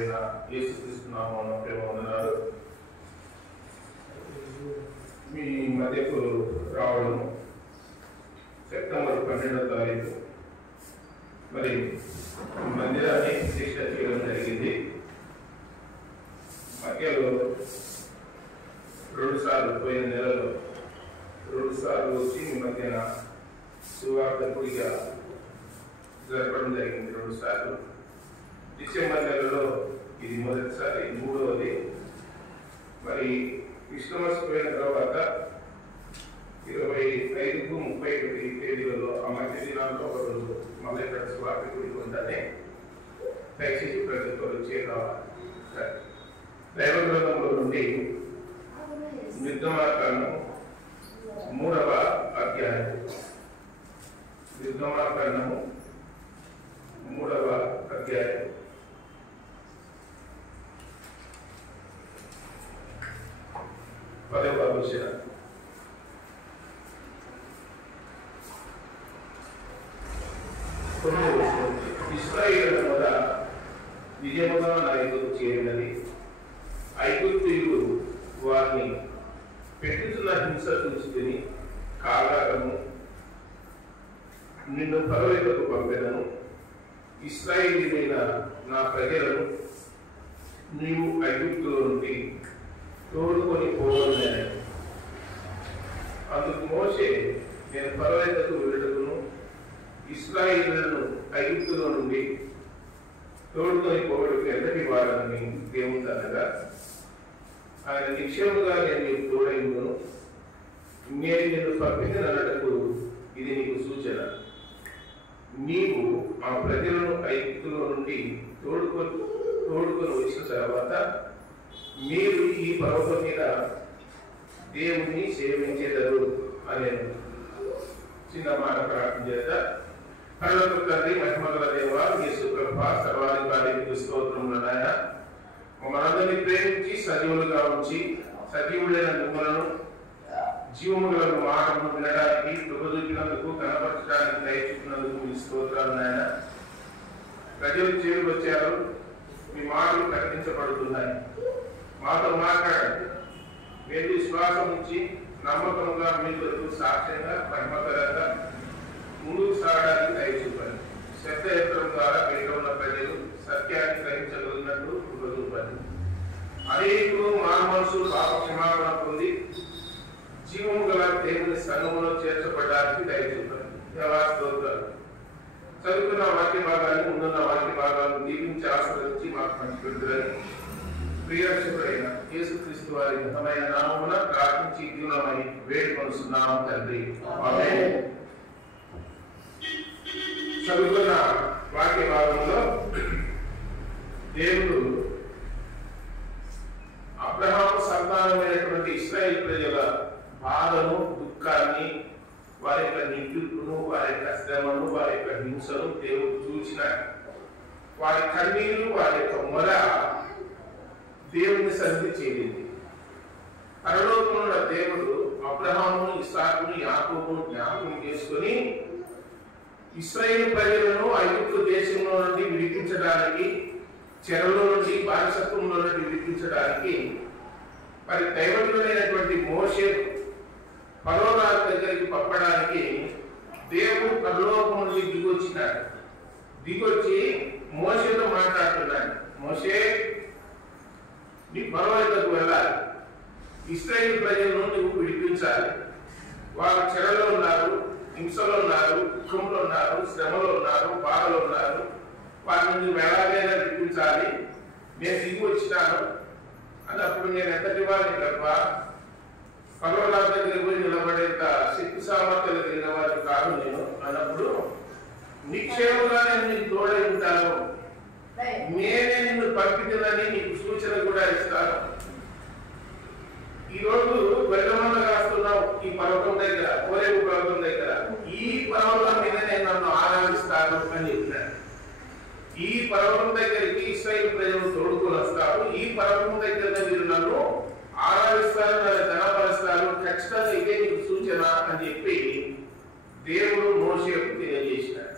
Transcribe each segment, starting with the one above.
నాయకుడైన యేసుక్రీస్తు నామమున ప్రేమ వందనాలు. మీ మధ్యకు రావడం సెప్టెంబర్ 12వ తారీఖు మరి మందిరాన్ని ప్రతిష్ఠ చేయడం జరిగింది. మధ్యలో 2 సార్లు పోయిన నెలలో 2 సార్లు వచ్చి మీ మధ్యన సువార్తకుడిగా జరపడం జరిగింది. 2 సార్లు. డిసెంబర్ నెలలో ఇది మొదటిసారి, 3వది. మరి క్రిస్మస్ పోయిన తర్వాత 25కు 31 తేదీలలో ఆ మధ్య దినాల్లో ఒక రోజు మళ్ళీ ఇక్కడ సువార్తకుడికి ఉందని దయచేసి ప్రతి ఒక్కరు చేరావాలి. దైవ గ్రంథంలో నుండి నిర్గమాకాండం 3వ అధ్యాయం, నిర్గమాకాండము 3వ అధ్యాయం 10వ వచనం. ఇశ్రాయేలు మొద నిజముగా నా ఎదురు చేరినది. ఐగుప్తీయులు వారిని పెట్టుతున్న హింస చూసుకుని కాగారము నిన్ను ఫరోవైపుకు పంపెదను. ఇశ్రాయేలీయులైన నా ప్రజలను నీవు ఐగుప్తులో నుండి తోడుకొని పోవలెను. అందుకు మోషే, నేను ఫరోవైపుకు వెళ్ళుటకును ఇశ్రాయేలీయులను ఐగుప్తులో నుండి తోడుకొని పోవడానికి ఎంతటి వారని దేవుడు అనగా, ఆయన నిక్షేముగా నేను నీకు తోడైందును, నేను నిన్ను పంపించినటకు ఇది నీకు సూచన. నీవు ఆ ప్రజలను ఐగుప్తులో నుండి తోడుకొని వచ్చిన తర్వాత మీరు ఈ పర్వతం మీద దేవుణ్ణి సేవించేదరు అనే చిన్న మాట ప్రార్థన చేత. పరలోక తండ్రి, మహిమగల దేవా, యేసు ప్రభువా, సర్వాధికారికి స్తోత్రములు నాయన. మనందరినీ ప్రేమించి సజీవులుగా ఉంచి సజీవులైన మిమ్మలను జీవము గల మాటను వినడానికి కృప చూపినందుకు, కనపరచడానికి దయచూపినందుకు మీ స్తోత్రాలు నాయన. ప్రజలు చేరుకు వచ్చారు, మీ మాటలు ప్రకటించబడుతున్నాయి. మాతో మాట్లాడండి. మీరు విశ్వాసం నుంచి నమ్మకంగా మీ కొరకు సాక్ష్యంగా మహిమకరంగా ముందుకు సాగడానికి దయచూపండి. శబ్ద యంత్రం ద్వారా బయట ఉన్న ప్రజలు సత్యాన్ని గ్రహించగలిగినట్లు కృప చూపండి. అనేకులు మానమనుషులు పాప క్షమాపణ పొంది జీవము గల దేవుని సంఘములో చేర్చబడడానికి దయచూపండి. దేవా స్తోత్రాలు. చదువుకున్న వాక్య భాగాన్ని, ముందున్న వాక్య భాగాలను దీవించి ఆశీర్వదించి మాకు పంచిపెడుతులని ప్రియరక్షకుడైన యేసుక్రీస్తు వారి ఘనమైన నామమున ప్రార్థించి దీవులమై వేడుకొనుచున్నాము తండ్రి. ఆమేన్. చదువుకున్న వాక్య భాగంలో దేవుడు అబ్రహాము సంతానమైనటువంటి ఇశ్రాయేలు ప్రజల బాధను, దుఃఖాన్ని, వారి యొక్క నిందింపును, వారి యొక్క శ్రమను, వారి యొక్క హింసను దేవుడు చూసిన వారి కన్నీళ్లు, వారి యొక్క మొర దేవుని సన్నిధి చేరింది. పరలోకమున్న దేవుడు అబ్రహామును, ఇస్సాకును, యాకోబును జ్ఞాపకం చేసుకుని ఇశ్రాయేలు ప్రజలను ఐగుప్తు దేశంలో నుండి విడిపించడానికి, చెరలో నుండి బానిసత్వంలో నుండి విడిపించడానికి మరి దైవజనుడైనటువంటి మోషే ఫరో రాజు దగ్గరికి పంపడానికి దేవుడు పరలోకం నుండి దిగొచ్చినాడు. దిగొచ్చి మోషేతో మాట్లాడుతున్నాడు. మోషే, నీ ఫరో వద్దకు వెళ్ళాలి, ఇశ్రాయేలు ప్రజలను నువ్వు విడిపించాలి. వారు చెరలో ఉన్నారు, హింసలో ఉన్నారు, దుఃఖంలో ఉన్నారు, శ్రమలో ఉన్నారు, బాధలో ఉన్నారు. వారి నుంచి ఎలాగైనా విడిపించాలి. నేను దిగి వచ్చినాను అన్నప్పుడు నేను ఎంతటి వారిని తప్ప ఫరో రాజు దగ్గరికి పోయి నిలబడేంత శక్తి సామర్థ్యాలు కలిగిన వారిని కాదు నేను అన్నప్పుడు, నిక్షేమంగా నేను నీకు తోడై ఉంటాను, నేనే నిన్ను పంపితులని నీకు సూచన కూడా ఇస్తాను. ఈ రోజు వెల్లమన్న రాస్తున్నావు ఈ పర్వతం దగ్గర, కోరేపు పర్వతం దగ్గర, ఈ పర్వతం మీద నేను నన్ను ఆరాధిస్తాను అని చెప్పినాడు. ఈ పర్వతం దగ్గరికి ఇశ్రాయేలు ప్రజలు తోడుకొని వస్తారు. ఈ పర్వతం దగ్గర మీరు నన్ను ఆరాధిస్తారు, నన్ను ధనపరుస్తారు, ఖచ్చితంగా ఇదే నీకు సూచన అని చెప్పి దేవుడు మోషేకు తెలియజేసినాడు.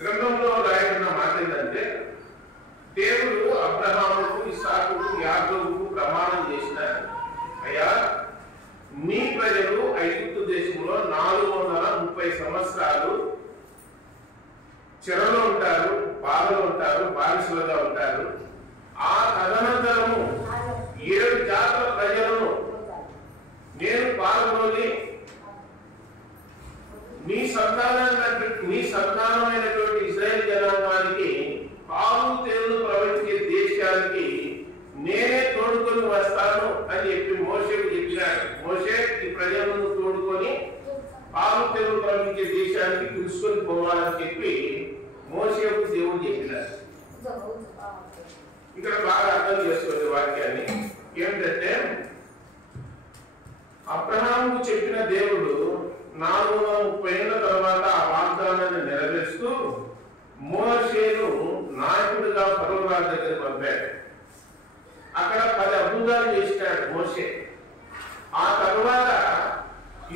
గ్రంథంలో రాయబడిన మాట ఏంటంటే, ఇస్సాకుకు యాకోబుకు ప్రమాణం చేసినారు, అయ్యా మీ ప్రజలు ఐగుప్తు దేశంలో 430 సంవత్సరాలు చెరలో ఉంటారు, బాధలో ఉంటారు, బానిసలుగా ఉంటారు. ఆ తదనంతరము 7 జాతుల ప్రజలను నేను పాల్గొని మీ సంతానమైనటువంటి ఇశ్రాయేలు జనాంగానికి పాలు తేనెలు ప్రవహించే దేశానికి నేనే తోడుకొని వస్తాను అని చెప్పి మోషేకు చెప్పినాడు. మోషే ఈ ప్రజలను తోడుకొని పాలు తేనెలు ప్రవహించే దేశానికి పిలుచుకొని పోవాలని చెప్పి మోషేకు దేవుడు చెప్పినాడు. ఇక్కడ బాగా అర్థం చేసుకోండి వాక్యాన్ని. ఏమిటంటే అబ్రహాముకు చెప్పిన దేవుడు 430 ఏళ్ల తర్వాత ఆ వాగ్దానాన్ని నెరవేరుస్తూ మోషేను నాయకుడిగా ఫరో రాజు దగ్గర పంపాడు. అక్కడ 10 అద్భుతాలు చేసినాడు మోషే. ఆ తర్వాత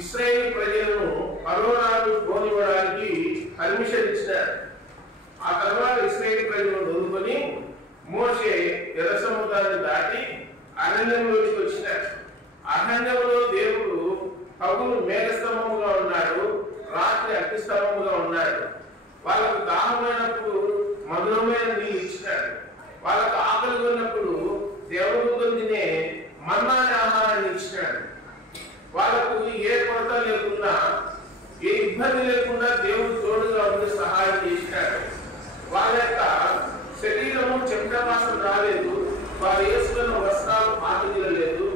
ఇశ్రాయేలు ప్రజలను ఫరో రాజు పోనివ్వడానికి పర్మిషన్ ఇచ్చినాడు. ఆ తర్వాత ఇశ్రాయేలు ప్రజలను వదులుకొని మోషే ఎర్ర సముద్రాన్ని దాటి అరణ్యంలోకి వచ్చినాడు. అరణ్యంలో దేవుడు పగులు మేఘస్తంభముగా ఉన్నాడు, రాత్రి అగ్నిస్తంభముగా ఉన్నాడు. వాళ్ళకు దాహమైనప్పుడు మధురమైన నీళ్ళు ఇచ్చినాడు. వాళ్ళకు ఆకలి ఉన్నప్పుడు దేవుడు తినే మన్నాని ఆహారాన్ని ఇచ్చినాడు. వాళ్ళకు ఏ కొరత లేకుండా, ఏ ఇబ్బంది లేకుండా దేవుడు తోడుగా ఉండి సహాయం చేసినాడు. వాళ్ళ యొక్క శరీరము చెమటవాసన రాలేదు, వారు వేసుకున్న వస్త్రాలు పాతగిలలేదు,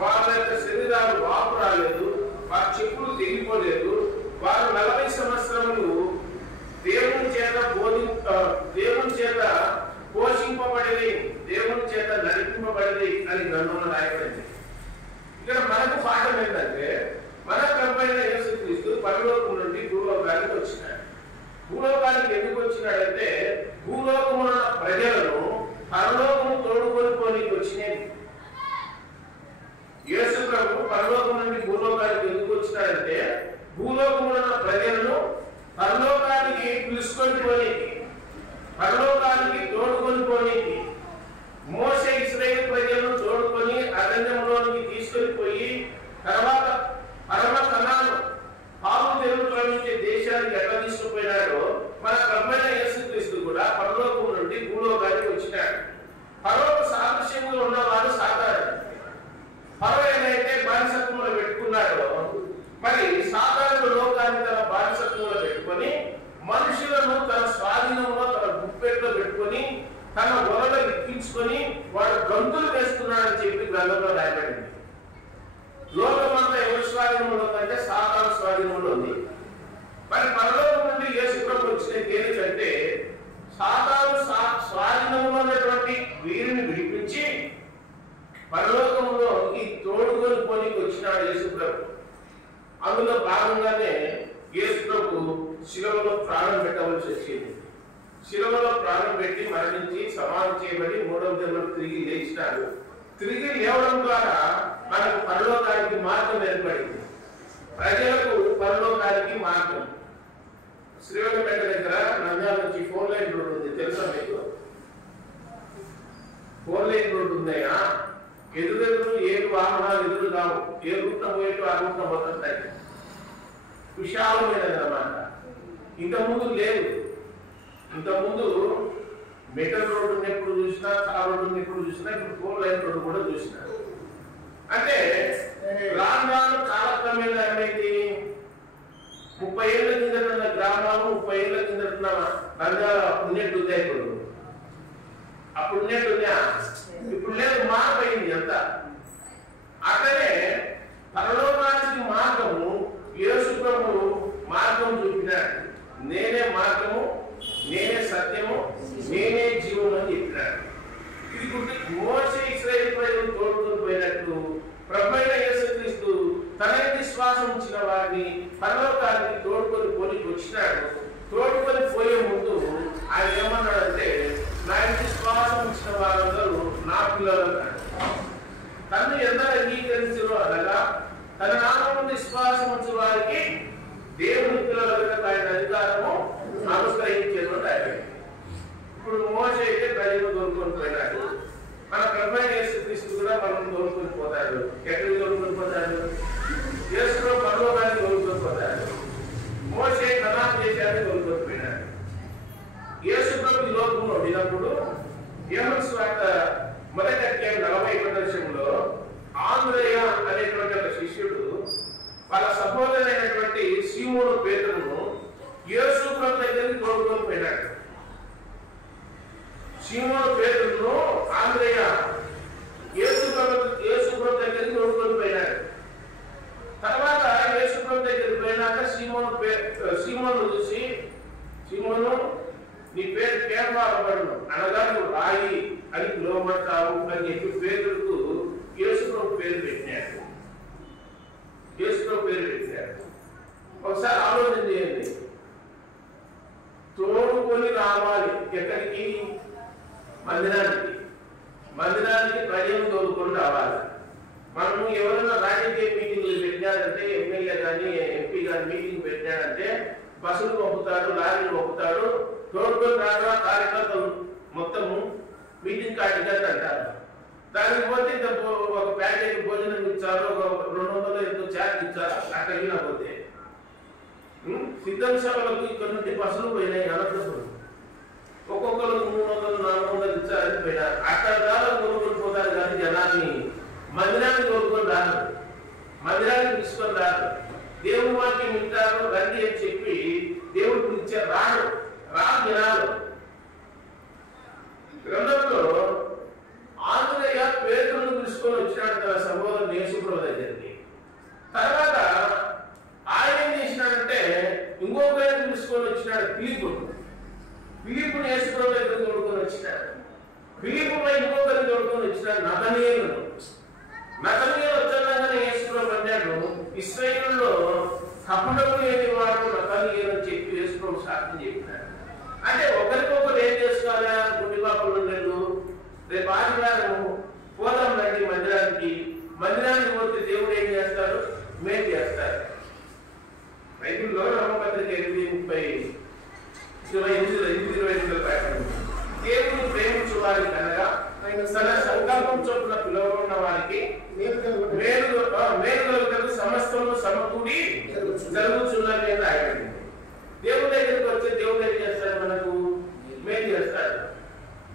వాళ్ళ యొక్క శరీరాలు వాపు రాలేదు, వారి చెప్పులు తెగిపోలేదు. వారు 40 సంవత్సరములు దేవుని చేత పోషింపబడి, దేవుని చేత నడిపింపబడి అని గ్రంథంలో రాయబడింది. ఇక్కడ మనకు పాఠం ఏంటంటే, మన ప్రభువైన యేసుక్రీస్తు పరలోకం నుండి భూలోకానికి వచ్చినాడు. భూలోకానికి ఎందుకు వచ్చినాడంటే భూలోకమున ప్రజలను పరలోకము తోడుకొని పోనీకి వచ్చినాయి. యేసు ప్రభు పరలోకం నుండి భూలోకానికి ఎందుకు వచ్చినాడంటే భూలోకమున ప్రజలను పరలోకానికి పిలుచుకొని పోనీకి, పరలోకానికి తోడుకొని పోనీకి. మోషే ఇశ్రాయేలు ప్రజలను తోడుకొని అరణ్యంలోనికి తీసుకొని పోయి తర్వాత పరమ కనాను పాలు తేనెలు ప్రవహించే దేశానికి ఎట్లా తీసుకుపోయినాడో మన ప్రభువైన యేసుక్రీస్తు కూడా పరలోకం నుండి భూలోకానికి వచ్చినాడు. పరలోక సాదృశ్యంలో ఉన్నవాడు సాతానుడు. ఫరో ఏదైతే బానిసత్వంలో పెట్టుకున్నాడో, మరి సాధారణ లోకాన్ని తన బానిసత్వంలో పెట్టుకొని మనుషులను తన స్వాధీనంలో, తన గుప్పెట్లో పెట్టుకొని తన వలలో ఎక్కించుకొని వాడు గంతులు వేస్తున్నాడని చెప్పి గ్రంథంలో రాయబడింది. లోకమంతా ఎవరి స్వాధీనంలో ఉందంటే సాతాను స్వాధీనంలో ఉంది. మరి పరలోకం నుండి యేసు ప్రభు వచ్చిన దేనికంటే సాతాను స్వాధీనంలో ఉన్నటువంటి వీరిని విడిపించి పరలోకంలోకి తోడుకొని పోనీకి వచ్చినాడు యేసు ప్రభు. అందులో భాగంగానే యేసు ప్రభు శిలువలో ప్రాణం పెట్టవలసి వచ్చింది. శిలువలో ప్రాణం పెట్టి మరణించి సమాధి చేయబడి 3వ దినం తిరిగి లేచినాడు. తిరిగి లేవడం ద్వారా మనకు పరలోకానికి మార్గం ఏర్పడింది. ప్రజలకు పరలోకానికి మార్గం. శ్రీవెంకటపేట దగ్గర నంద్యాల నుంచి 4 లైన్ రోడ్ ఉంది, తెలుసా మీకు? 4 లైన్ రోడ్ ఉందయ్యా. ఎదురెదురు 7 వాహనాలు ఎదురు కావు, ఏ రూట్న పోయేటు ఆ రూట్న పోతుంటాయి. విశాలమైనది అన్నమాట. ఇంతకుముందు లేదు. ఇంతకుముందు మెటల్ రోడ్డు ఎప్పుడు చూసినా, కార్ రోడ్డు ఎప్పుడు చూసినా, ఇప్పుడు 4 లైన్ రోడ్డు కూడా చూసినా. అంటే రాను రాను కాలక్రమేణా ఏమైంది, 30 ఏళ్ల కిందట ఉన్న గ్రామాలు 30 ఏళ్ల కిందట ఉన్న నంద్యాల ఉన్నట్టు ఉందా? అప్పుడు ఉన్నట్టు ఉందా? ఇప్పుడు లేదు, మారిపోయింది అంతా. అట్లనే పరలోకానికి మార్గము యేసు ప్రభు మార్గం చూపినాడు. నేనే మార్గము, నేనే సత్యము, నేనే జీవము అని చెప్పినాడు. ఇది మోషే ఇశ్రాయేలు ప్రజలను తోడుకొని పోయినట్టు ప్రభువైన యేసుక్రీస్తు తన విశ్వాసం ఉంచిన వారిని పరలోకానికి తోడుకొని పోనీకి వచ్చినాడు. తోడుకొని పోయే ముందు ఆయన ఏమన్నాడంటే, నా విశ్వాసం ఉంచిన వారందరూ నా పిల్లలు అన్నాడు. తను ఎంత అంగీకరించో అనగా తన నామమున విశ్వాసం ఉంచిన వారికి దేవుని పిల్లలుగా ఆయన అధికారము అనుగ్రహించేది. ఇప్పుడు మోషే అయితే ప్రజలు దొరుకుని పోయినాడు. మన ప్రభువైన యేసుక్రీస్తు కూడా మనం తోలుకొని పోతాడు. ఎక్కడికి తోలుకొని పోతాడు? యేసులో పరలోకానికి తోలుకొని పోతాడు. మోషే కనాను దేశాన్ని తోలుకొని పోయినాడు. యేసు ప్రభు ఈ లోకంలో ఉన్నప్పుడు యోహాను సువార్త మొదటి అధ్యాయం 41వ వచనంలో ఆంద్రేయ అనేటువంటి ఒక శిష్యుడు వాళ్ళ సహోదరుడైనటువంటి సీమోను పేతురును యేసు ప్రభు దగ్గరికి తోలుకొని పోయినాడు. సీమోను పేతురును ఆంద్రేయ యేసు ప్రభు దగ్గరికి తోలుకొని పోయినాడు. తర్వాత యేసు ప్రభు దగ్గరికి పోయినాక సీమోను చూసి, సీమోను నీ పేరు కేవలం అనగా నువ్వు రాయి అని పిలువబడతావు అని చెప్పి పేతురుకు యేసు ప్రభు పేరు పెట్టినాడు. యేసు ప్రభు పేరు పెట్టినాడు. ఒకసారి ఆలోచన చేయండి. తోడుకొని రావాలి ఎక్కడికి? మందిరానికి ప్రజలు తోడుకొని రావాలి. మనము ఎవరైనా రాజకీయ మీటింగ్లు పెట్టినాడంటే, ఎమ్మెల్యే కానీ ఎంపీ కానీ మీటింగ్ పెట్టినాడంటే బస్సులు పంపుతాడు, లారీలు పంపుతాడు. తోడుకొని రాగా కార్యకర్తలు మొత్తము మీటింగ్ కార్యకర్త అంటారు. దానికి పోతే ఇంత ఒక ప్యాకేజీ భోజనం ఇచ్చారు, ఒక 200 ఎంతో చార్జ్ ఇచ్చారు. అక్కడ పోతే సిద్ధం సభలకు ఇక్కడ నుండి బస్సులు పోయినాయి. అనంతపురం ఒక్కొక్కరు 300, 400 ఇచ్చారని పోయినారు. అక్కడ దాకా తోలుకొని పోతారు కానీ జనాన్ని మందిరానికి తోలుకొని రారు, మందిరానికి తీసుకొని రారు. దేవుడు వాక్యం వింటారు రండి అని చెప్పి దేవుడు పిలిచారు, రాడు జనాలు. గ్రంథంలో ఆంధ్రయ్య పేతురును తీసుకొని వచ్చినాడు తన సహోదరుడు యేసు ప్రభు దగ్గరికి. తర్వాత ఆయన ఏం చేసినాడంటే ఇంకొకరిని తీసుకొని వచ్చినాడు, ఫిలిప్పుని యేసు ప్రభు దగ్గరికి తోడుకొని వచ్చినాడు. ఫిలిప్పుపై ఇంకొకరిని తోడుకొని వచ్చినాడు, నతనీయులను. నతనీయులు వచ్చాగానే యేసు ప్రభు అన్నాడు, ఇశ్రాయేలులో కపటము లేని వాడు నతనీయులు అని చెప్పి యేసు ప్రభు సాక్ష్యం చెప్పినాడు. అంటే ఒకరికొకరు ఏం చేసుకోవాలి? గుండిపాపలు లేదు, రేపు ఆదివారము పోదాం రండి మందిరానికి పోతే దేవుడు ఏం చేస్తాడు? మేలు చేస్తాడు. బైబిల్లో రోమపత్రిక 8:28 దేవుడు ప్రేమించు వారికి అనగా తన సంకల్పం చొప్పున పిలువబడిన వారికి మేలు కలుగుటకు సమస్తము సమకూడి జరుగుతున్నది అని రాయబడింది. దేవుడి దగ్గరికి వచ్చే దేవుడు ఏం చేస్తాడు? మనకు మేలు చేస్తాడు,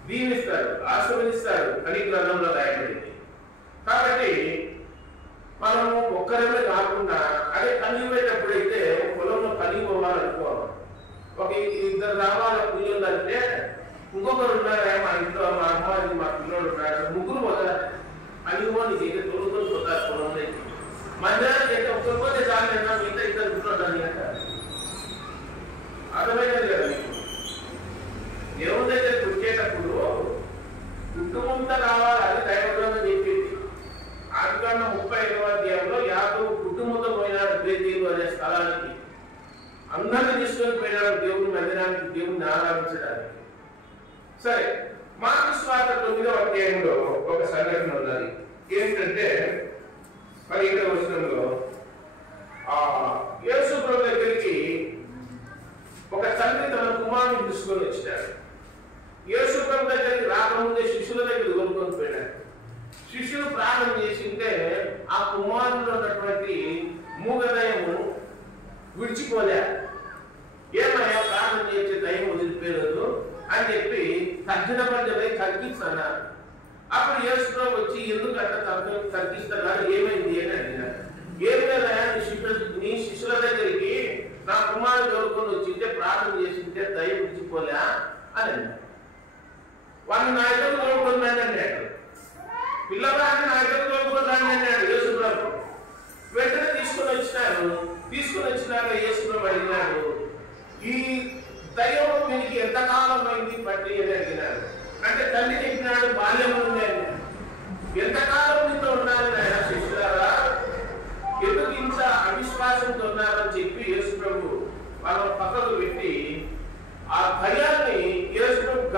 దీవిస్తాడు, ఆశీర్వదిస్తాడు అని గ్రంథంలో రాయబడింది. కాబట్టి మనము ఒక్కరమే కాకుండా అదే పని పోయేటప్పుడైతే పొలంలో పని పోవాలనుకోవాలి. ఒక 2 రావాలి పిల్లలు అంటే ఇంకొకరు ఉన్నారా? మా ఇంట్లో మా అమ్మాయి మా పిల్లలు ఉన్నారు, 3 పోతారు. పని పోనీ తొలుకొని పోతారు పొలంలో. మందిరానికి అయితే ఒక్కరు పోతే చాలైనా మిగతా 2 పిల్లలు అంటారు. అర్థమైనది కదా మీకు? దేవుని దగ్గర పుట్టేటప్పుడు కుటుంబంతో రావాలి, అది దైవగ్రంథం చెప్పింది. ఆదికాండం 35వ అధ్యాయంలో యాకోబు కుటుంబంతో పోయినాడు బేతేలు అనే స్థలానికి. అందరిని తీసుకొని పోయినాడు దేవుని మందిరానికి, దేవుని ఆరాధించడానికి. సరే, మార్కు సువార్త 9వ అధ్యాయంలో ఒక సంఘటన ఉన్నది. ఏమిటంటే 12వ వచనంలో యేసు ప్రభు దగ్గరికి ఒక తండ్రి తన కుమారుని తీసుకొని వచ్చినాడు. యేసు ప్రభు దగ్గరికి రాకముందే శిష్యుల దగ్గర కొనుక్కొని పోయినాడు. శిష్యులు ప్రార్థన చేసింటే ఆ కుమారులో ఉన్నటువంటి మూగదయము విడిచిపోలే. ఏమయ్యా ప్రార్థన చేసే దయం వదిలిపోలేదు అని చెప్పి తర్జన పద్యమై తగ్గిస్తున్నారు. అప్పుడు యేసు ప్రభు వచ్చి ఎందుకు అట్లా తగ్గిస్తున్నారు, ఏమైంది అని అడిగినాడు. ఏం లేదా నీ శిష్యుల దగ్గరికి నా కుమారుడు దొరుకుని వచ్చింటే ప్రార్థన చేసింటే దయ విడిచిపోలే అని అన్నాడు. వాడిని నా ఇద్దరు తోడుకుంటాను అన్నాడు. పిల్లవాడిని నా ఇద్దరు తోడుకుంటాను అన్నాడు యేసు ప్రభు. వెంటనే తీసుకుని వచ్చినాక యేసు ప్రభు అడిగినాడు, ఈ దయ్యం మీకు ఎంతకాలం అయింది బట్టి అని అడిగినాడు. అంటే తల్లి చెప్పినాడు, బాల్యం ఉంది అని. ఎంతకాలం మీతో ఉన్నారు నాయన శిష్యులారా, ఎందుకు ఇంత అవిశ్వాసంతో ఉన్నారని చెప్పి యేసు ప్రభు వాళ్ళ పక్కకు పెట్టి ఆ భయాన్ని యేసు ప్రభు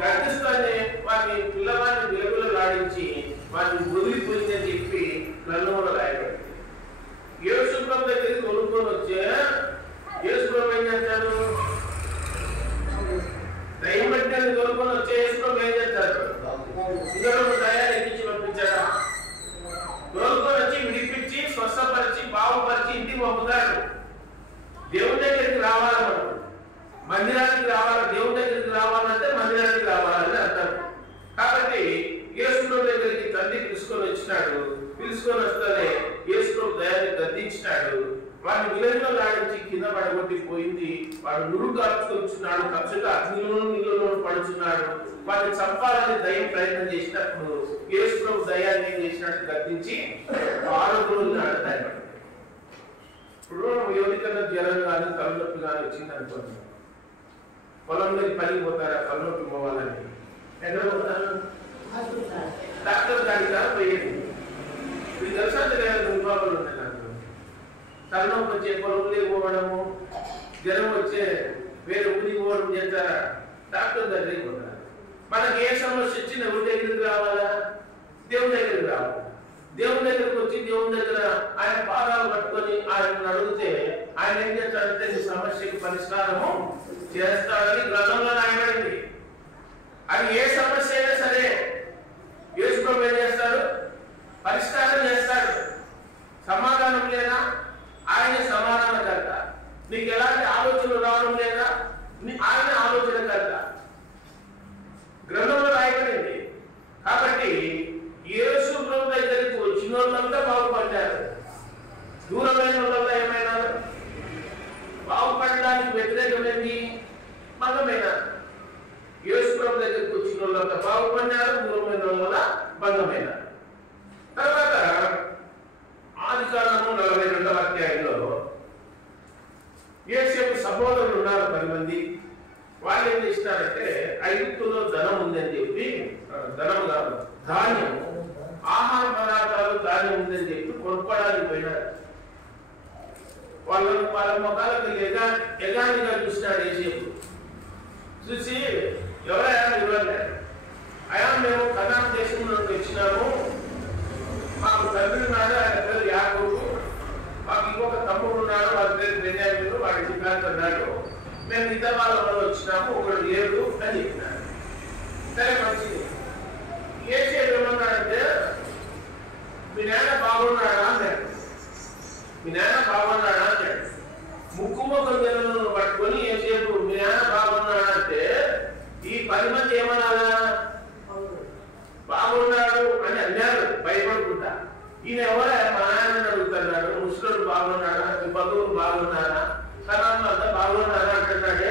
గర్దిస్తానే వారిని పిల్లవాడిని విలవిలలాడించి వారిని వదిలిపోయిందని చెప్పి గ్రంథంలో రాయబడింది. యేసు ప్రభు దగ్గరికి కొనుక్కొని వచ్చే యేసు ప్రభు ఏం చేస్తాడు? దయ్యం పట్టిన కొనుక్కొని వచ్చే యేసు ప్రభు ఏం చేస్తాడు? ఇందులో దయాన్ని ఎక్కించి పంపించాడా? తోలుకొని వచ్చి విడిపించి స్వస్థపరిచి బాగుపరిచి ఇంటికి పంపుతాడు. దేవుడి దగ్గరికి రావాలి, మనం మందిరానికి రావాలి. దేవుడి దగ్గరికి రావాలంటే మందిరానికి రావాలని అర్థం. కాబట్టి యేసు దగ్గరికి తండ్రి పిలుచుకొని వచ్చినాడు. పిలుచుకొని వస్తేనే యేసు దయాన్ని గద్దించినాడు. వాడిని విలన్లో లాడించి కింద పడగొట్టి పోయింది. వాడు నురుగు కాల్చుకొచ్చున్నాడు, ఖర్చుగా అగ్నిలోనూ నీళ్ళలోనూ పడుచున్నాడు. వాడిని చంపాలని దయ్యం ప్రయత్నం చేసినప్పుడు యేసు ప్రభు దయాన్ని ఏం చేసినట్టు గద్దించి 6 రోజులు దయపడింది. ఇప్పుడు ఎవరికన్నా జ్వరం కానీ తలనొప్పి కానీ వచ్చింది అనుకోండి, పొలంలోకి పనికి పోతారా తలనొప్పి పోవాలని? ఎక్కడ పోతారు? డాక్టర్ కాడిగా పోయేది. ఇది తెలుసా తెలియదు. విభాగాలు ఉన్నాయి. నాకు తలనొప్పి వచ్చే పొలంలోకి పోవడము, జ్వరం వచ్చే వేరే ఊరికి పోవడం చేస్తారా? డాక్టర్ దగ్గరికి పోతారు. మనకి ఏ సమస్య వచ్చినా ఎవరి దగ్గరికి రావాలా? దేవుని దగ్గరికి రావాలి. దేవుని దగ్గరికి వచ్చి దేవుని దగ్గర ఆయన పాదాలు పట్టుకొని ఆయన అడిగితే ఆయన ఏం చేస్తాడంటే ఈ సమస్యకి పరిష్కారము చేస్తాడని గ్రంథంలో రాయబడింది. అది ఏ సమస్య అయినా సరే యేసు ప్రభు ఏం చేస్తాడు? పరిష్కారం చేస్తాడు. సమాధానం లేదా? ఆయన సమాధానకర్త. నీకు ఎలాంటి ఆలోచనలు రావడం లేదా? ఆయన ఆలోచనకర్త. గ్రంథంలో రాయబడింది. కాబట్టి యేసు ప్రభు దగ్గరికి వచ్చిన వాళ్ళంతా బాగుపడ్డారు. దూరమైన వాళ్ళంతా ఏమైనా బాగుపడడానికి వ్యతిరేకమైంది భంగమైన. యేసు ప్రభు దగ్గరికి వచ్చిన వాళ్ళంతా బాగుపడ్డారు, దూరమైన వాళ్ళ భంగమైన. తర్వాత ఆదికాండము 42వ అధ్యాయంలో యోసేపు సహోదరులు ఉన్నారు 10 మంది. వాళ్ళు ఏం చేసినారంటే ఐగుప్తులో ధనం ఉందని చెప్పి, ధనం కాదు ధాన్యం, ఆహార పదార్థాలు ధాన్యం ఉందని చెప్పి కొనుక్కోవడానికి పోయినారు. వాళ్ళ మొక్కలకు ఎగానిగా చూసినాడు యోసేపు. చూసి ఎవరైనా ఇవ్వలేరు. అయా మేము కనాన్ దేశం నుండి వచ్చినాము, మాకు తండ్రి ఉన్నాడు, ఆయన పేరు యాకోబు, మాకు ఇంకొక తమ్ముడు ఉన్నాడు, వాడి పేరు బెన్యామీను, వాడి సిద్ధాంత అన్నాడు, మేము ఇతర వాళ్ళ వల్ల వచ్చినాము, ఒకడు లేడు అని చెప్పినాడు. సరే మంచిది. యోసేపు ఏమన్నాడంటే మీ నాన్న బాగున్నాడా అన్నాడు. మీ నాన్న బాగున్నాడా అన్నాడు. ముక్కు ముఖం జనులను పట్టుకొని యోసేపు మీ నాన్న బాగున్నాడా అంటే ఈ 10 మంది ఏమన్నారా? బాగున్నాడు అని అన్నారు భయపడుకుంటా. ఈయన ఎవరా మా నాన్న అడుగుతున్నాడు. ముసలుడు బాగున్నాడా, బంధువులు బాగున్నారా, కనాన్లో అంతా బాగున్నారా అంటున్నాడే.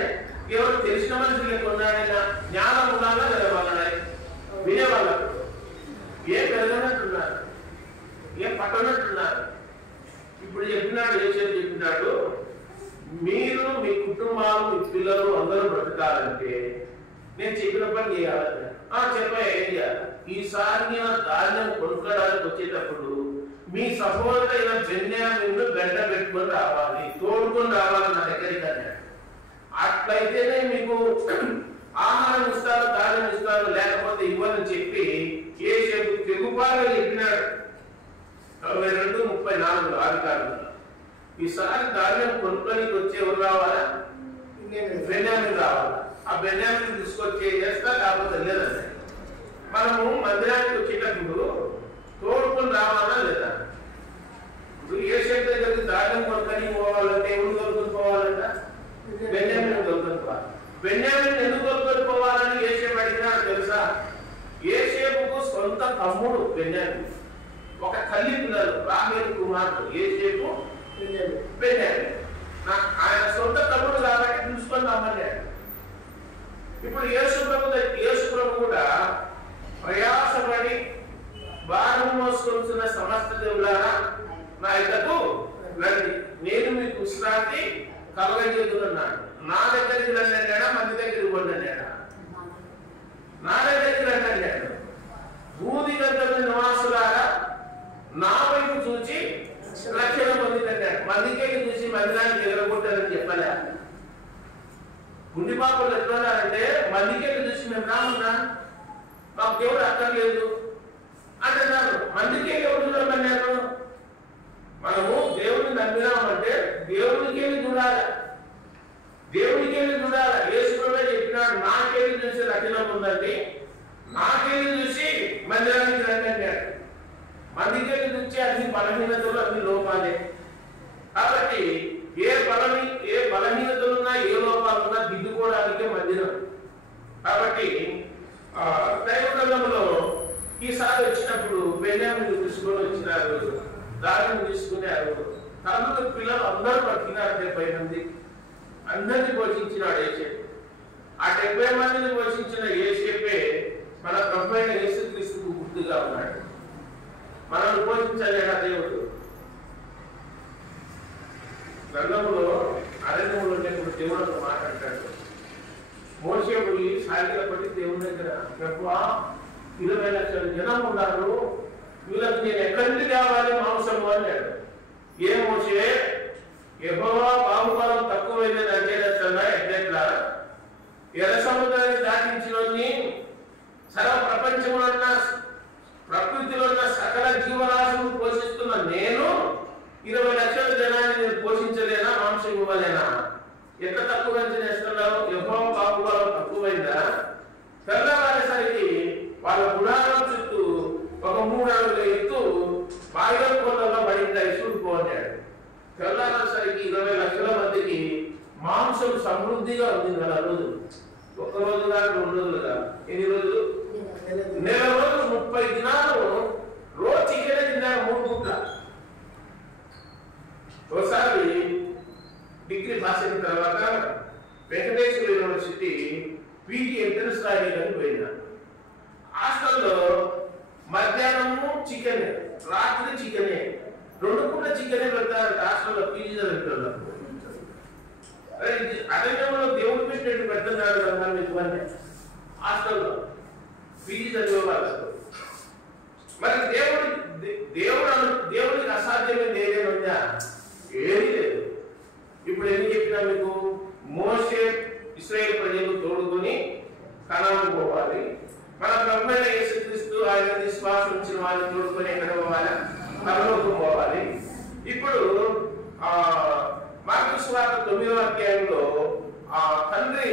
ఎవరు తెలిసిన మనిషి లేకున్నాడైనా జ్ఞానం ఉండాలా లేదా? వాళ్ళ వినేవాళ్ళకు ఏం పెరగనట్టున్నారు, ఏం పట్టనట్టున్నారు. ఇప్పుడు చెప్పినాడు యేసేపు చెప్పినాడు, మీరు మీ కుటుంబాలు మీ పిల్లలు అందరూ బ్రతకాలంటే నేను చెప్పిన పని చేయాలి. చెప్పా ఏం చేయాలి? ఈసారి నేను ధాన్యం కొనుక్కోవడానికి వచ్చేటప్పుడు మీ సహోదరైన బెన్యామీను గంట పెట్టుకొని రావాలి, తోడుకొని రావాలి నా దగ్గరికి అన్నాడు. అట్లయితేనే మీకు ఆహారం ఇస్తారు, ధాన్యం ఇస్తారు, లేకపోతే ఇవ్వని చెప్పి యోసేపు తెగుపాగా చెప్పినాడు. 42:34 ఆదికాండంలో. ఈసారి ధాన్యం కొనుక్కోనికి వచ్చేవారు రావాలా? బెన్యామీను రావాలా? ఆ బెన్యామీను తీసుకొచ్చి చేస్తా, కాకపోతే లేదండి. మనము మందిరానికి వచ్చేటప్పుడు తోడుకొని రావాలా లేదా? ఇప్పుడు యోసేపు దగ్గరికి ధాన్యం కొనుక్కొని పోవాలంటే ఎవరు తోడుకొని పోవాలంట? బెన్యామీను తోడుకొని పోవాలి. బెన్యామీను ఎందుకు తోడుకొని పోవాలని యోసేపు అడిగినాడు తెలుసా? యోసేపుకు సొంత తమ్ముడు బెన్యామీను, ఒక తల్లి పిల్లలు రాహేలు కుమారుడు యోసేపు, బెన్యామీను. ఆయన సొంత తమ్ముడు కాబట్టి పిలుచుకొని రమ్మన్నాడు. ఇప్పుడు యేసు ప్రభు కూడా ప్రయాసపడి భారం మోసుకొస్తున్న సమస్త దేవులారా నా ఇద్దరు రండి, నేను మీకు విశ్రాంతి కలగజేస్తున్నాడు. నా దగ్గరికి రండి అన్నాడా? మంది దగ్గరికి పోండి అన్నాడా? నా దగ్గరికి రండి అన్నాడు. భూది గంటల నివాసులారా నా వైపు చూచి రక్షణ పొందిందన్నాడు. మందికి చూసి మందిరానికి ఎగరగొట్టారని చెప్పలే. గుండి పాపలు ఎట్లున్నారంటే మందికి చూసి మేము రామున్నా, మాకు దేవుడు అక్కర్లేదు అంటున్నారు. మందికి ఎవరు చూడమన్నారు? మనము దేవుడిని నమ్మినామంటే దేవునికి వెళ్ళి చూడాలి, దేవునికి వెళ్ళి చూడాలి. యేసు ప్రభువే చెప్పినాడు, నాకెళ్ళి చూసి రక్షణ పొందండి, నాకెళ్ళి చూసి మందిరానికి రండి అన్నాడు. మందికెళ్ళి చూసి అన్ని బలహీనతలు, అన్ని లోపాలే. కాబట్టి ఏ బలహీనతలున్నా, ఏ లోపాలున్నా దిద్దుకోవడానికే మందిరం. కాబట్టి దైవ గ్రంథంలో ఈసారి వచ్చినప్పుడు బెన్యామీను తీసుకొని వచ్చినారు, దారిని తీసుకున్నారు. తల్లుల పిల్లలు అందరూ బతికినారు. 70 మంది అందరినీ పోషించినాడు యేసేపు. ఆ 70 మందిని పోషించిన యేసేపే మన ప్రభువైన యేసుక్రీస్తుకు గుర్తుగా ఉన్నాడు. మనల్ని పోషించలేడా దేవుడు? గ్రంథంలో అరణ్యంలో ఉన్నప్పుడు దేవుడు మాట్లాడతాడు. మోషే పోయి సాగిలపట్టి దేవుని దగ్గర, ప్రభువా 20 లక్షల జనం ఉన్నారు, వీళ్ళకి నేను ఎక్కడి నుంచి కావాలి మాంసము అన్నాడు. ఏ మోషే, యెహోవా బాహుబలం తక్కువైందని అంటే ఎట్లా? ఎర్ర సముద్రాన్ని దాటించినోని, సర్వ ప్రపంచంలో ఉన్న ప్రకృతిలో ఉన్న సకల జీవరాశులు పోషిస్తున్న నేను 20 లక్షల జనాన్ని నేను పోషించలేనా, మాంసం ఇవ్వలేనా? ఎంత తక్కువ చేస్తున్నావు? యెహోవా బాహుబలం తక్కువైందా? తెల్లవారేసరికి వాళ్ళ గుడారం చుట్టూ ఒక 3 అడుగుల ఎత్తు బాయిల కోళ్ళలో పడింది, చూడుకోన్నాడు. తెల్లవారేసరికి 20 లక్షల మందికి మాంసం సమృద్ధిగా ఉంది. 4 రోజులు, ఒక రోజు కాదు, 2 రోజులుగా, ఎన్ని రోజులు? నెల రోజులు, 30 దినాలు రోజు చికెన్ తిన్నారు, 3 పూట్ల. ఒకసారి డిగ్రీ పాస్ అయిన తర్వాత వెంకటేశ్వర యూనివర్సిటీ పీజీ ఎంట్రన్స్ రాయడానికి పోయినా. హాస్టల్లో మధ్యాహ్నము చికెన్, రాత్రి చికెనే, 2 పూట చికెనే పెడతారు హాస్టల్లో పీజీ చదివేటోళ్ళు. అరణ్యంలో దేవుడు పెట్టినట్టు పెడుతున్నారు కదా మీకు హాస్టల్లో పీజీ చదివే వాళ్ళకు. మరి దేవుడికి అసాధ్యమైంది ఏదైనా ఉందా? ఏమీ లేదు. ఇప్పుడు ఏం చెప్పినా మీకు, మోషే ఇశ్రాయేలు ప్రజలు తోడుకొని కనాను పోవాలి. మన ప్రభువైన యేసుక్రీస్తు ఆయన విశ్వాసం ఉంచిన వాళ్ళని తోడుకొని ఎక్కడ పోవాలి? పరలోకం పోవాలి. ఇప్పుడు మార్కు సువార్త 9వ అధ్యాయంలో తండ్రి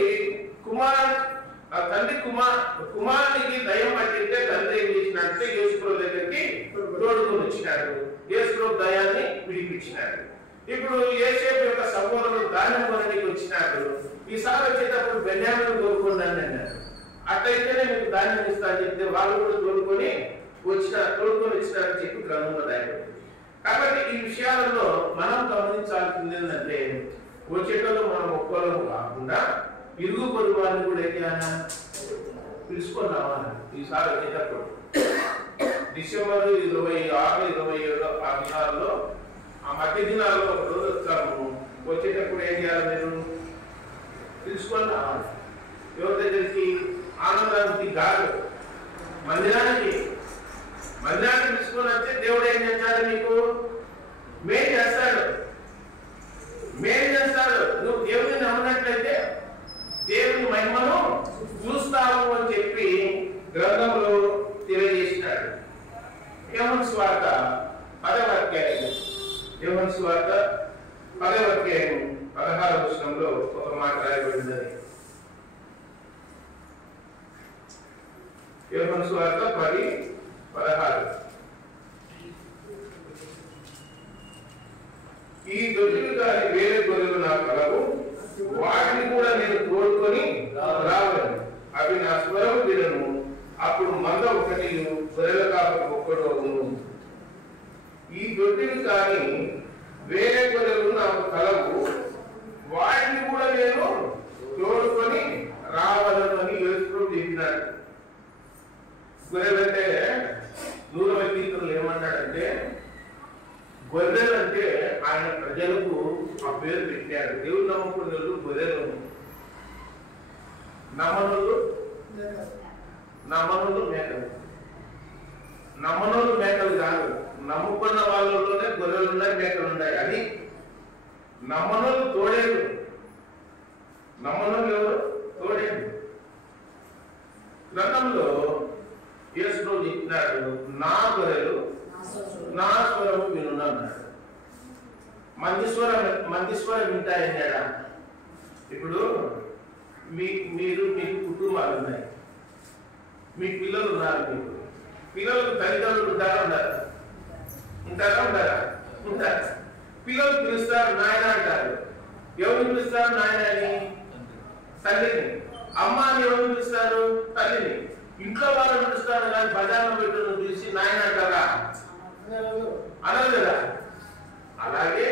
కుమారునికి దయ్యం పట్టింటే తండ్రి ఏం చేసినట్టే యేసుప్రభు దగ్గరికి తోడుకొని వచ్చినాడు. యేసుప్రభు దయాన్ని విడిపించినాడు. ఇప్పుడు యేసేపు యొక్క సహోదరుడు ధాన్యం కొనడానికి వచ్చినాడు. ఈసారి వచ్చేటప్పుడు బెన్యామీను తోడుకోండి అన్నారు. అట్లయితేనే మీకు ధాన్యం ఇస్తా అని చెప్తే వాళ్ళు కూడా తోడుకొని వచ్చినారని చెప్పి గ్రంథంలో రాయబడింది. కాబట్టి ఈ విషయాలలో మనం గమనించాల్సింది ఏంటంటే, వచ్చేటప్పుడు మనం ఒక్కరం కాకుండా ఇరుగు పొరుగు వారిని కూడా ఏం చేయాలా? పిలుచుకొని రావాలి. ఈసారి వచ్చేటప్పుడు డిసెంబర్ 26, 27 ఆ దినాల్లో, ఆ మధ్య దినాల్లో ఒక రోజు వస్తాము. వచ్చేటప్పుడు ఏం చేయాలి? మీరు పిలుచుకొని రావాలి. ఎవరి దగ్గరికి? ఆనందానికి కాదు, మందిరానికి పిలుచుకొని వస్తే దేవుడు ఏం చేస్తాడు? మీకు మేలు చేస్తాడు. నువ్వు దేవుడిని నమ్మినట్లయితే దేవుని మహిమను చూస్తావు అని చెప్పి గ్రంథంలో తెలియజేసినాడు. యోహాను సువార్త 10వ అధ్యాయం 16వ వచనంలో ఒక మాట రాయబడిందని. యోహాను సువార్త 10:16. ఈ దొడ్డిలు కాని వేరే గొర్రెలు నాకు కలవు, వాటిని కూడా నేను తోడుకొని రావలను. అవి నా స్వరం వినను. అప్పుడు మంద ఒకటి, గొర్రెల కాపరి ఒక్కడు అవును. ఈ దొడ్డిలు కాని వేరే గొర్రెలు నాకు కలవు, వాటిని కూడా నేను తోడుకొని రావాలను అని యేసుప్రభు చెప్పినాడు. గొర్రెలంటే 100వ కీర్తనలు ఏమన్నాడంటే, గొర్రెలు అంటే ఆయన ప్రజలకు ఆ పేరు పెట్టాడు. దేవుడు నమ్ముకున్న గొర్రెలు, నమ్మనులు మేకలు కాదు. నమ్ముకున్న వాళ్ళలోనే గొర్రెలు ఉన్నాయి, మేకలు ఉన్నాయి. అది నమ్మనులు తోడేలు. నమ్మనులు ఎవరు? తోడేలు. గ్రంథంలో యేసుప్రభు చెప్పినాడు, నా గొర్రెలు నా స్వరము వినున్నాడు. మంది స్వరం వింటాయన్నాడా? ఇప్పుడు మీకు కుటుంబాలు ఉన్నాయి. మీ పిల్లలు ఉన్నారు, మీకు పిల్లలకు తల్లిదండ్రులు ఉంటారా ఉంటారా? పిల్లలు పిలుస్తారు నాయన అంటారు. ఎవరు పిలుస్తారు నాయన అని? తల్లిని. అమ్మ అని ఎవరు పిలుస్తారు? తల్లిని. ఇంట్లో వాళ్ళు పిలుస్తారు కానీ బజార్లో పెట్టుకుని పిలిచి నాయన అంటారా? అనరు కదా. అలాగే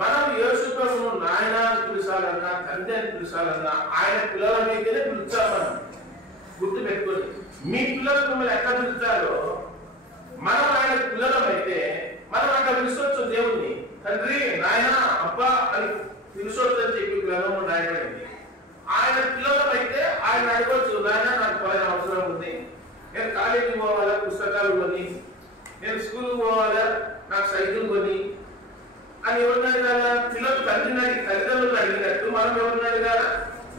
మనం యేసు ప్రభువును నాయన అని పిలిచాలన్నా, తండ్రి అని పిలిచాలన్నా ఆయన పిల్లలనైతేనే పిలుస్తాం. మనం గుర్తు పెట్టుకోండి. మీ పిల్లలు మిమ్మల్ని ఎట్లా పిలుస్తారో మనం ఆయన పిల్లలమైతే మనం అట్లా పిలుచవచ్చు. దేవుణ్ణి తండ్రి, నాయన, అబ్బా అని పిలుచవచ్చు అని చెప్పి గ్రంథంలో రాయబడింది. ఆయన పిల్లలమైతే ఆయన అడగవచ్చు, నాయన నాకు పలానా అవసరం ఉంది, నేను కాలేజీకి పోవాలా, పుస్తకాలు కొని, నేను స్కూల్కి పోవాలా, నాకు సైకిల్ కొని అని ఎవరిని అడిగారా? పిల్లలు తల్లిదండ్రులు అడిగినట్టు మనం ఎవరిని అడిగారా?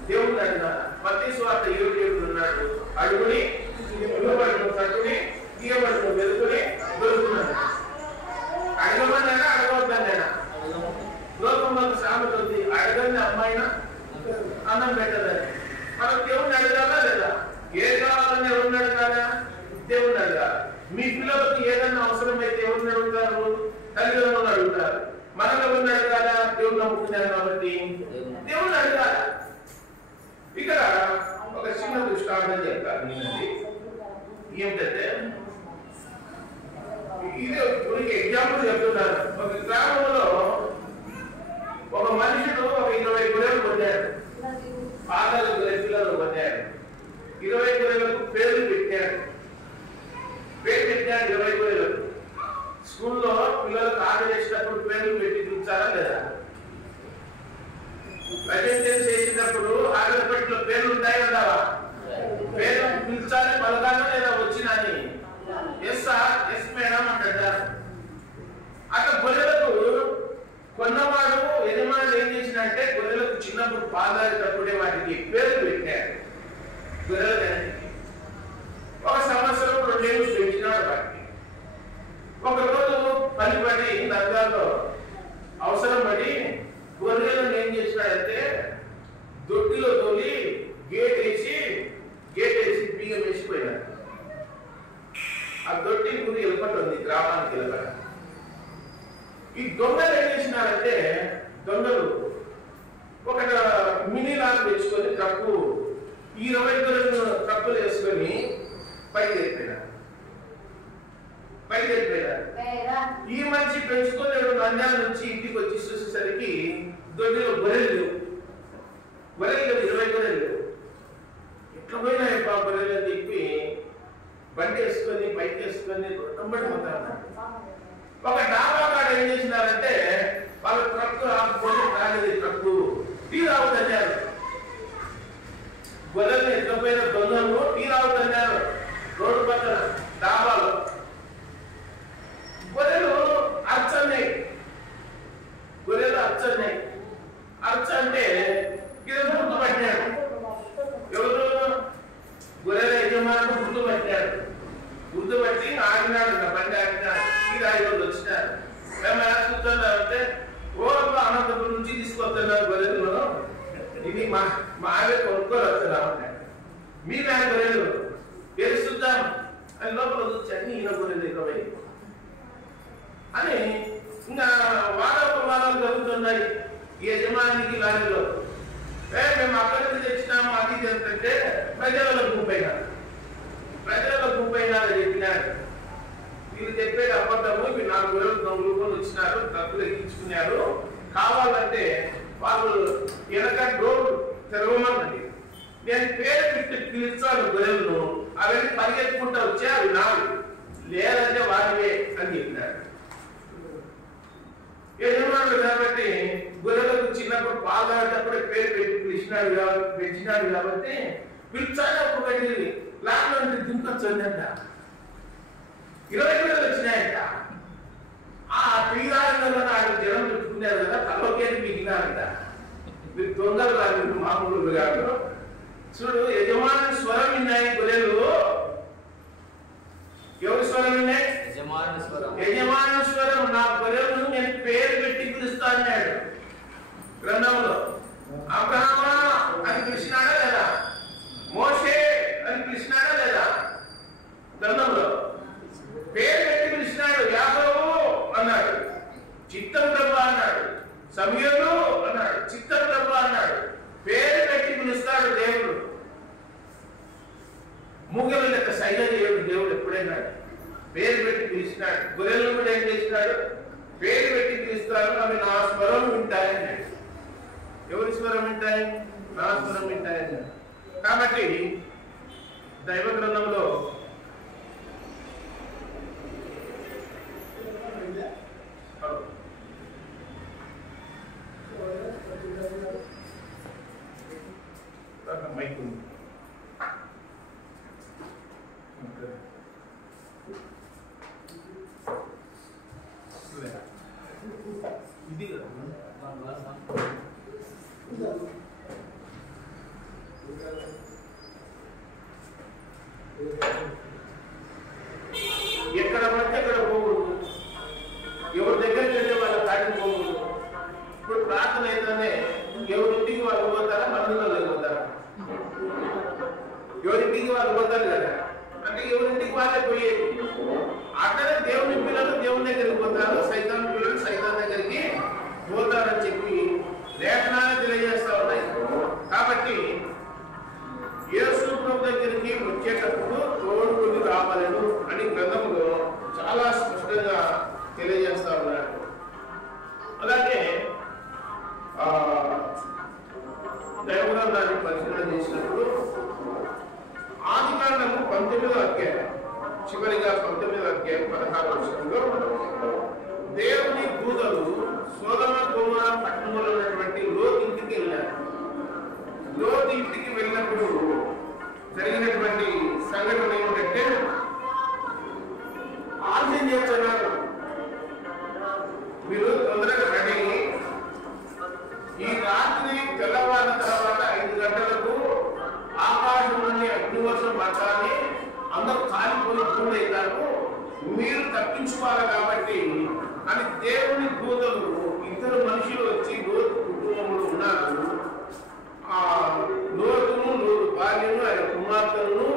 దేవుడిని అడిగారా? మత్తయి సువార్త 7:7 ఉన్నాడు, అడుగుని తట్టుని తీయబడును, వెతుకుని దొరుకుతున్నాడు. అడగమన్నా అడగవద్దన్నా? లోకంలో ఒక సామెత ఉంది, అడగని అమ్మాయినా అన్నం పెట్టదని. మనం దేవుడిని అడగాలా లేదా? ఏది కావాలని ఎవరిని అడగాలా? దేవుడిని అడగాలి. మీ పిల్లలకు ఏదైనా అవసరమైతే ఎవరిని అడుగుతారు? తల్లిదండ్రులను అడుగుతారు. మనం ఎవరిని అడగాలా? దేవుడు నమ్ముకున్నారు కాబట్టి దేవుడిని అడగాల. ఇక్కడ ఒక చిన్న దృష్టాంతం చెప్తారు. ఏమిటంటే ఇది ఎగ్జాంపుల్ చెప్తున్నారు. ఒక గ్రామంలో ఒక మనుషుడు ఒక 20 గొర్రెలు కొన్నాడు. పాదాలు పిల్లలు కొన్నాడు. 20 గొర్రెలకు పేర్లు పెట్టాడు. 20 గొర్రెలకు. స్కూల్లో పిల్లలకు ఆర్డర్ చేసినప్పుడు పేర్లు పెట్టి పిలిచారా లేదా? ప్రజెంటేషన్ చేసినప్పుడు ఆర్డర్ పెట్టిన పేర్లు ఉంటాయి కదా, పేరు పిలిచాలి పలకాలా లేదా వచ్చినని? ఎస్ సార్, ఎస్ మేడం అంటారు. అట్లా గొర్రెలకు కొన్నవాడు యజమానులు ఏం చేసినంటే గొర్రెలకు చిన్నప్పుడు పాదాడేటప్పుడే వాటికి పేర్లు పెట్టాడు. గొర్రెలకి ఒక సంవత్సరం 2 ఏళ్ళు పెంచినాడు. వాటికి ఒకరోజు పనిపడి నగరాల్లో అవసరం పడి గొర్రెలను ఏం చేసినాడంటే దొడ్డిలో తోలి గేట్ వేసి బియ్యం వేసిపోయినాడు. ఆ దొడ్డి గురి వెళ్ళిపోతుంది, గ్రామానికి వెళ్ళిపోయాడు. ఈ దొంగలు ఏం చేసినారంటే దొంగలు ఒక మినీ లాగా తెచ్చుకొని ట్రక్కు 20 గొర్రెలు ట్రక్కులు వేసుకొని పైకి వెళ్ళిపోయినారు. ఈ మనిషి పెంచుకోలేడు. నంద్యాల నుంచి ఇంటికి వచ్చి చూసేసరికి దొడ్డిలో గొర్రెలు 20 గొర్రెలు ఎట్లా పోయినాయి గొర్రెలు అని చెప్పి బండి వేసుకొని పైకి వేసుకొని వెంబడి పోతారు. ఒక డాబాగాడు ఏం చేసినారంటే వాళ్ళ ట్రక్కు ఆపుకొని రాలేదు, ట్రక్కు టీ రావుతన్నారు. గొర్రెలు ఎట్లపోయిన దొంగలు టీ రావుతన్నారు రోడ్డు పక్కన డాబాలో. గొర్రెలు అర్చన్నాయి. అర్చ అంటే ఇది గుర్తుపట్టాడు. ఎవరు? గొర్రెల యజమానులు గుర్తుపట్టాడు. గుర్తుపట్టి ఆడినాడు, బండి ఆడినాడు. ఇది 5 రోజులు వచ్చినారు. మేము ఎలా చూస్తున్నామంటే అనంతపురం నుంచి తీసుకొస్తున్నారు గొర్రెలు, ఇది మావే కొనుక్కొని వస్తున్నాం అన్నాడు. మీ దాని గొర్రెలు తెలుస్తుందాం అని లోపల చట్నీ ఈయన గొర్రెలు 20 అని ఇంకా వాదోపవాదాలు జరుగుతున్నాయి ఈ యజమానికి లారీలో. మేము అక్కడి నుంచి తెచ్చినాము అది ఏంటంటే ప్రజల గుంపైనారు చెప్పినాడు. వీళ్ళు చెప్పేది అబద్ధము. ఇవి 4 గొర్రెలు దొంగలుకొని వచ్చినారు, డబ్బులు ఎక్కించుకున్నారు. కావాలంటే వాళ్ళు వెనక డోర్ తెరవమన్నది. నేను పేరు పెట్టి పిలిచాను గొర్రెలను, అవన్నీ పరిగెత్తుకుంటా వచ్చే అవి నావి, లేదంటే వాటివే అని చెప్పినారు. యజమానుడు కాబట్టి గొర్రెలకు చిన్నప్పుడు పాలు తాగేటప్పుడు పేరు పెట్టి పెంచినాడు కాబట్టి పిలిచాడు. అప్పుడు బయటికి లాట్లో దింపచ్చు అంట. 20 గొర్రెలు వచ్చినాయంట. ఆ పీరాలలో నాకు జనం పెట్టుకున్నారు కదా, తలకేది మిగిలినారంట. మీరు దొంగలు కాదు, మీరు మామూలు కాదు. చూడు, యజమాని స్వరం విన్నాయి గొర్రెలు. ఎవరి స్వరం విన్నాయి? యజమాని స్వరం. నా గొర్రెలను నేను పేరు పెట్టి పిలుస్తా అన్నాడు గ్రంథంలో. అబ్రహామా అని పిలిచినాడా లేదా? మోషే అని పిలిచినాడా లేదా? గ్రంథంలో పేరు పెట్టి పిలిచినాడు. యాకోబు అన్నాడు, చిత్తం ప్రభు అన్నాడు. సమూయేలు అన్నాడు, చిత్తం ప్రభు అన్నాడు. పేరు పెట్టి పిలుస్తాడు దేవుడు. మూగల లెక్క సైగ దేవుడు ఎప్పుడైనా పేరు పెట్టి పిలిచినాడు. గొర్రెలను కూడా ఏం చేసినాడు? పేరు పెట్టి పిలుస్తారు, అవి నా స్వరం వింటాయన్నాడు. ఎవరి స్వరం వింటాయి? నా స్వరం వింటాయన్నాడు. కాబట్టి దైవ గ్రంథంలో మైక్ ఉంది. ఇది ఎక్కడ పడితే అక్కడ పోకూడదు. ఎవరి దగ్గరికి వెళ్తే వాళ్ళ కాటికి పోకూడదు. ఇప్పుడు ప్రార్థన అయితేనే ఎవరింటికి వాళ్ళు పోతారా, మందులో పోతారా? ఎవరింటికి వాళ్ళు పోతారు కదా, అంటే ఎవరింటికి వాళ్ళే పోయేది. అక్కడే దేవుని పిల్లలు దేవుని దగ్గరికి పోతారు, సైతాన్ పిల్లలు సైతాన్ దగ్గరికి పోతారని చెప్పి లేఖనాలు తెలియజేస్తా ఉన్నాయి. కాబట్టి యేసు ప్రభు దగ్గరికి వచ్చేటప్పుడు తోడుకొని రావాలను అని గ్రంథంలో చాలా స్పష్టంగా తెలియజేస్తా ఉన్నాడు. అలాగే దైవగ్రంథాన్ని పరిశీలన చేసినప్పుడు ఆదికాండము 19వ అధ్యాయం చివరిగా 19వ అధ్యాయం 16వ వచనంలో దేవుని దూతలు సొదొమ గొమొర్రా పట్టణంలో ఉన్నటువంటి లోతు ఇంటికి వెళ్ళారు. లోతు ఇంటికి వెళ్ళినప్పుడు జరిగినటువంటి సంఘటన ఏమిటంటే, ఆజ్ఞ చేస్తున్నారు, మీరు తొందరగా రెడీ, ఈ రాత్రి తెల్లవారిన తర్వాత 5 గంటలకు ఆకాశం నుండి అగ్నివర్షం పట్టాలి, అందరూ కాలిపోయి పూర్తయితారు, మీరు తప్పించుకోవాలి కాబట్టి అని దేవుని దూతలు 2 మనుషులు వచ్చి లోతు కుటుంబంలో ఉన్నారు. ఆ లోతును, లోతు భార్యను, ఆయన కుమార్తెను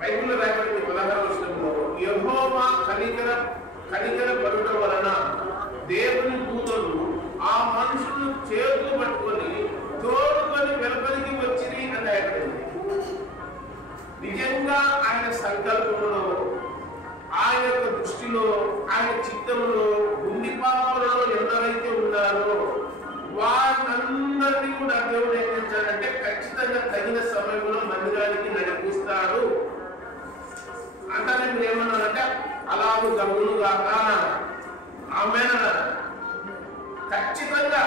బైబిల్లో రాయబడిన 16వ వచనంలో యెహోవా కనికర పడటం వలన దేవుని దూతలు ఆ మనుషులను చేతులు పట్టుకొని తోడుకొని వెలుపలికి వచ్చింది అని రాయబడింది. నిజంగా ఆయన సంకల్పంలో, ఆయన యొక్క దృష్టిలో, ఆయన చిత్తంలో గుండి పాపలలో ఎందరైతే ఉన్నారో వారందరినీ కూడా దేవుడు ఏం చేశాడంటే ఖచ్చితంగా తగిన సమయంలో మందిరానికి నడిపిస్తాడు. అంటానే మీరు ఏమన్నారంటే అలాగూ గమ్ములు కాక ఆమెన ఖచ్చితంగా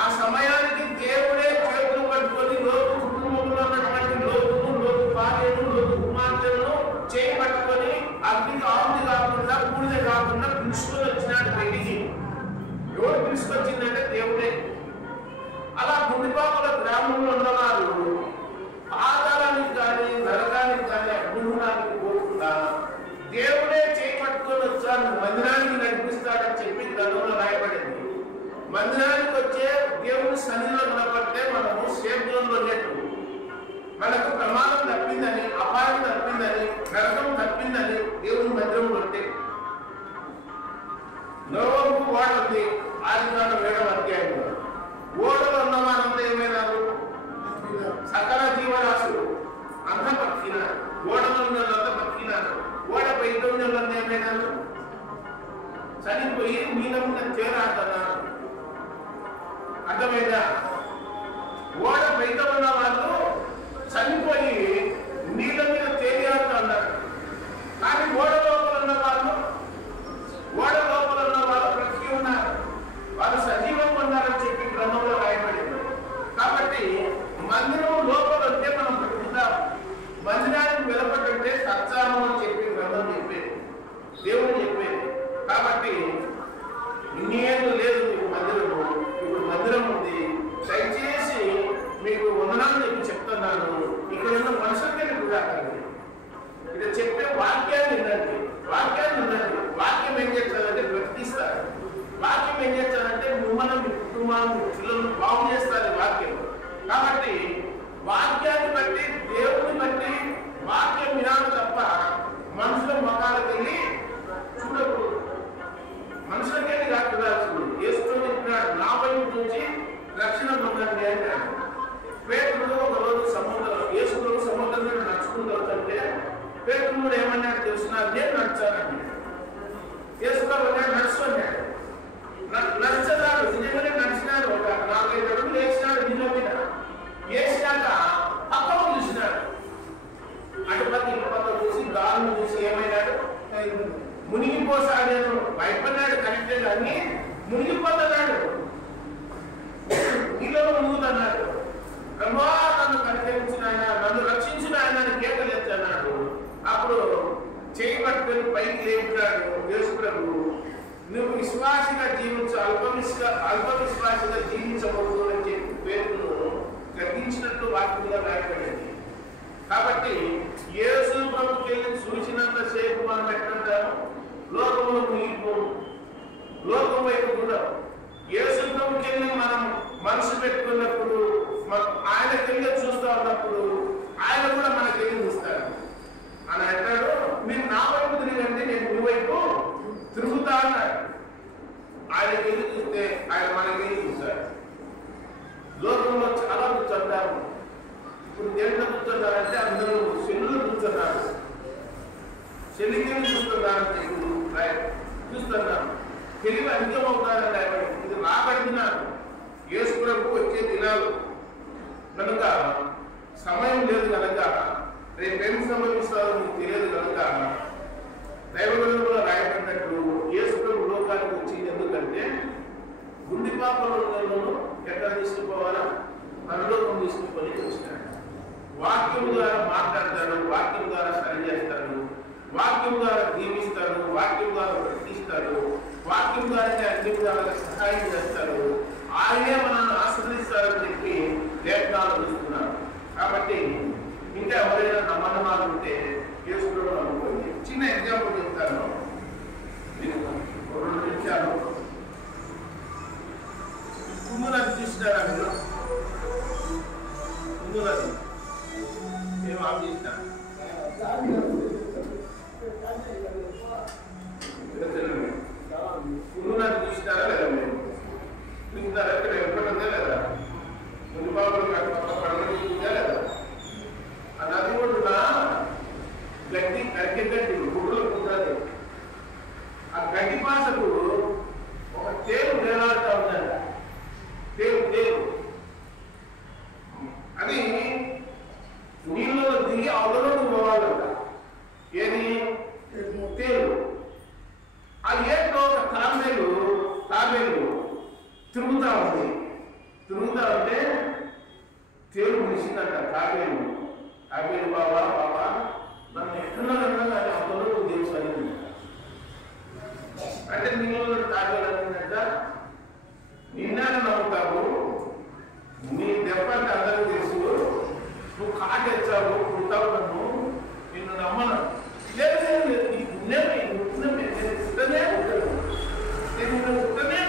ఆ సమయానికి దేవుడే చేతులు పట్టుకొని లోతు కుటుంబంలో ఉన్నటువంటి లోతును, లోతు భార్యను, లోతు కుమార్తెను చేయి పట్టుకొని అగ్నికి ఆవుది కాకుండా బూడిద కాకుండా పిలుచుకొని వచ్చినాడు బయటికి. ఎవరు పిలుచుకొచ్చిందంటే దేవుడే. అలా గుండిపాకుల గ్రామంలో ఉన్నవారు పాతాళానికి కానీ నరకానికి కానీ అగ్నిహోత్రానికి పోకుండా దేవుడే చేయి పట్టుకొని వచ్చాడు, మందిరానికి నడిపిస్తాడని చెప్పి గ్రంథంలో రాయబడింది. మందిరానికి వచ్చే దేవుని సన్నిధిలో నిలబడితే మనము సేఫ్ జోన్లో ఉన్నట్టు. మనకు ప్రమాదం తప్పిందని, అపాయం తప్పిందని, నరకం తప్పిందని దేవుని మందిరంలో ఉంటే. నోవహు ఓడ ఉంది, ఆదికాండం 7వ అధ్యాయంలో. ఓడలో ఉన్నవారంతా ఏమైనారు? సకల జీవరాశులు అంతా బతికినారు. ఓడలో ఉన్నదంతా బతికినారు. ఓడ బయట ఉన్నదంతా ఏమైనారు? చనిపోయి నీళ్ళ మీద చేరాడుతున్నారు. అర్థమైందా? ఓడ బయట ఉన్న వాళ్ళు చనిపోయి నీళ్ళ మీద తేలియాడుతున్నారు. కానీ ఓడ లోపల ఉన్న వాళ్ళు బ్రతికి ఉన్నారు. వాళ్ళు సజీవంగా ఉన్నారని చెప్పి గ్రంథంలో రాయబడింది. కాబట్టి మందిరం లోపల ఉంటే మనం బ్రతుకుతాం, మందిరానికి వెలపడంటే సత్సామం అని చెప్పి గ్రంథం చెప్పేది, దేవుడు చెప్పేది. కాబట్టి ఇన్నేళ్ళు లేదు మీకు మందిరము, ఇప్పుడు మందిరం ఉంది. దయచేసి మీకు వందనాలు చెప్పి చెప్తున్నాను. ఇక్కడ ఉన్న మనుషులకి కూడా ఇక్కడ చెప్పే వాక్యాన్ని వినండి. వాక్యం ఏం చేస్తారంటే బ్రతికిస్తారు. వాక్యం ఏం చేస్తారంటే మిమ్మల్ని, మీ కుటుంబాన్ని, మీ పిల్లలను బాగు చేస్తారు వాక్యం. కాబట్టి వాక్యాన్ని బట్టి, దేవుని బట్టి వాక్యం వినాలి తప్ప కూడా ఏమన్నాడు తెలుసున్నా, నేను నడిచానండి. యేసుప్రభు నడుచు అన్నాడు. నడిచదాడు, నిజంగానే నడిచినాడు. ఒక 4-5 అడుగులు వేసినాడు నిజం మీద. వేసినాక పక్కన చూసినాడు. అటుపక్క ఇటుపక్క చూసి గాలను చూసి ఏమైనాడు, మునిగిపోసాడాను. భయపడ్డాడు కరెక్టే, కానీ మునిగిపోతున్నాడు. నీలో మునుగుతున్నాడు. ప్రభా నన్ను కనికరించిన ఆయన, నన్ను రక్షించిన ఆయన అని కేకలెత్తన్నాడు. అప్పుడు చేయి పట్టుకొని పైకి లేపుతాడు యేసు ప్రభు. నువ్వు విశ్వాసిగా జీవించు, అల్ప విశ్వాసిగా జీవించకూడదు అని చెప్పి పేరును గద్దించినట్టు వాక్యంగా రాయబడింది. కాబట్టి యేసు ప్రభుకి వెళ్ళి చూసినంత సేపు మనం ఎట్లంటాము, లోకంలో మునిగిపోము, లోకం వైపు కూడా. యేసు ప్రభుకి వెళ్ళి మనం మనసు పెట్టుకున్నప్పుడు, ఆయనకి వెళ్ళి చూస్తూ ఉన్నప్పుడు ఆయన కూడా మనకి వెళ్ళి చూస్తాడు. ఆయన అంటాడు, మీరు నా వైపు తిరిగంటే నేను మీ వైపు తిరుగుతా అన్నాడు. ఆయనకి వెళ్ళి చూస్తే ఆయన మనకి వెళ్ళి చూస్తాడు. లోకంలో చాలా కూర్చుంటారు. ఇప్పుడు దేంట్లో కూర్చుంటారంటే అందరూ సెల్లు కూర్చున్నారు, సెల్లికి చూస్తున్నారంటే ఇప్పుడు చూస్తున్నారు. తెలివి అధికం అవుతారండి. ఆయన ఇది రాబడినారు. యేసు ప్రభు వచ్చే దినాలు కనుక సమయం లేదు కనుక, రేపు ఏం సంభవిస్తారో మీకు తెలియదు కనుక దైవగ్రంథంలో రాయబడినట్లు యేసు ప్రభు లోకానికి వచ్చింది. ఎందుకంటే గుండె పాపలను ఎక్కడ తీసుకుపోవాలా, పరలోకం తీసుకుని వచ్చినాడు. వాక్యం ద్వారా మాట్లాడతాడు, వాక్యం ద్వారా సరి చేస్తాడు, వాక్యం ద్వారా దీవిస్తాడు, వాక్యం ద్వారా ప్రకటిస్తాడు, వాక్యం ద్వారా అన్ని విధాలుగా సహాయం చేస్తాడు. ఆయనే మనల్ని ఆశ్రయిస్తారని చెప్పి లేఖనాలు చూస్తున్నాడు. కాబట్టి ఇంకా ఎవరైనా నమ్మనమాలు ఉంటే యేసుప్రభువును నమ్ముకోండి. చిన్న ఎగ్జాంపుల్ చెప్తాను, మీరు 2 నిమిషాలు. కుందు నది చూసినారా మీరు? కుందు నది మేము ఆఫ్ చేసినా కుందు నది చూసినారా లేదా? మేము చూసినారా? ఇక్కడ ఎప్పుడుందా లేదా? ముందు బాబులు పడగలుగుతుందా లేదా? ఆ నది కూడా గడ్డి గడ్డి గుడ్డలు ఉంటుంది. ఆ గడ్డి పాసకు ఒక తేలు వేలాడుతూ ఉందంట. తేలు అది నీళ్ళలో దిగి అవతలకు పోవాలంట. ఏది? తేలు. ఆ ఏట్లో ఒక తాబేలు తిరుగుతా ఉంది. తిరుగుతా ఉంటే తేలు పిలిచిందంట తాబేలు బాబా నన్ను ఎక్కడన్నా కానీ అవతలకు తెలుసు అని. అంటే నీళ్ళు తాబేలు అంటుందంట, నిన్నాను నమ్ముతావు, నీ దెబ్బ అంటే అందరికీ తెలుసు, నువ్వు కాటెచ్చావు, కుడతావు, నిన్ను నమ్మను.